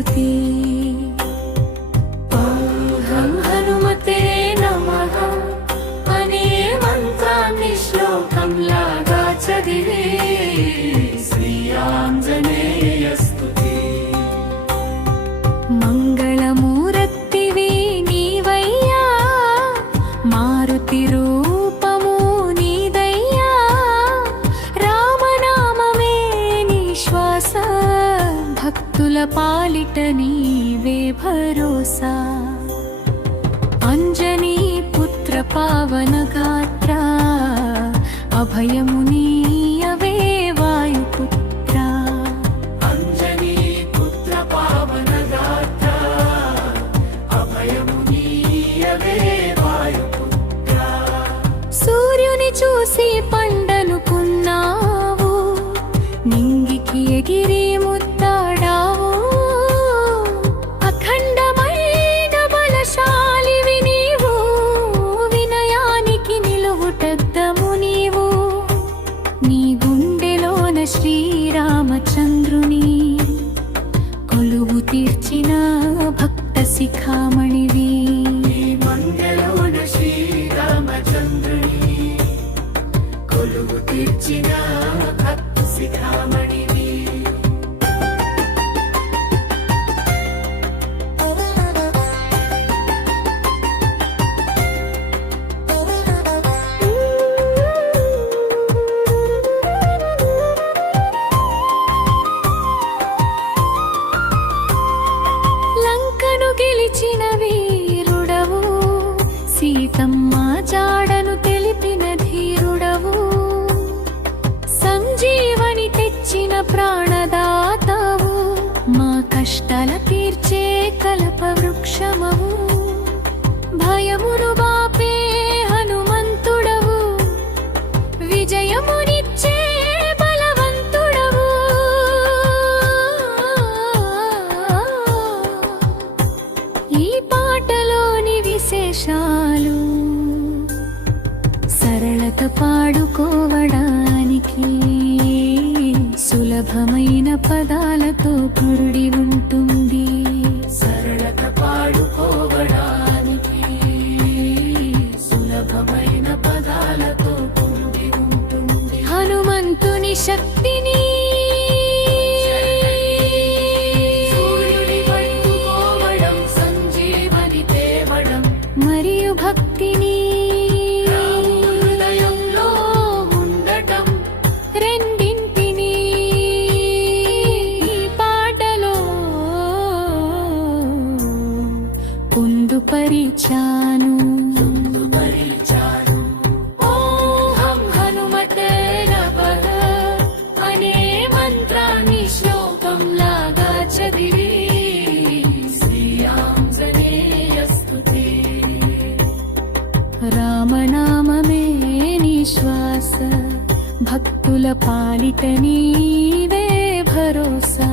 స్తుతి. ఓం హనుమతే నమః అనే మంత్రాన్ని శ్లోకంలాగా చదివే శ్రీ ఆంజనేయ స్తుతి. మంగళమూర్తివి నీవయ్యా, మారుతి రూపము నీదయ్యా, రామనామమే నీ శ్వాస, భక్తుల పాలిట నీవే భరోసా. అంజనీ పుత్ర పావన గాత్ర, అభయము నీయవే వాయుపుత్ర. అంజనీ పుత్ర పావన గాత్ర, అభయము నీయవే వాయుపుత్ర. సూర్యుని చూసి పండనుకున్నావు, నింగికి ఎగిరి ముద్దాడావు. అఖండమైన బలశాలివి నీవు, వినయానికి నిలువుటద్దము నీవు. నీ గుండెలోన శ్రీరామచంద్రుని కొలువు తీర్చిన భక్త శిఖామణివి. గుండెలోన శ్రీరామచంద్రుని కొలువు తీర్చిన భక్త శిఖామణివి. లంకను గెలిచిన వీరుడవు, సీతమ్మ జాడను తెలిపిన ధీరుడవు. సంజీవని తెచ్చిన ప్రాణదాతవు, మా కష్టాల తీర్చే కల్ప వృక్షమవు. భయమును బాపే హనుమంతుడవు, విజయమునిచ్చే బలవంతుడవు. ఈ పాటలోని విశేషాలు సరళత పాడుకోవడానికి, సులభమైన పదాలతో పురుడి ఉంటుంది. సరళత పాడుకోవడానికి, సులభమైన పదాలతో పురుడి ఉంటుంది. హనుమంతుని శక్తిని, సూర్యుని పట్టుకోవడం, సంజీవని తేవడం, మరియు భక్తిని హృదయంలో ఉండటం, రెండింటిని ఈ పాటలో పొందుపరిచాను. ఓం హనుమతే నమః అనే మంత్రాన్ని శ్లోకంలాగా చదివి శ్రీ ఆంజనేయ స్తుతి. రామనామమే నీ శ్వాస, భక్తుల పాలిట నీవే భరోసా.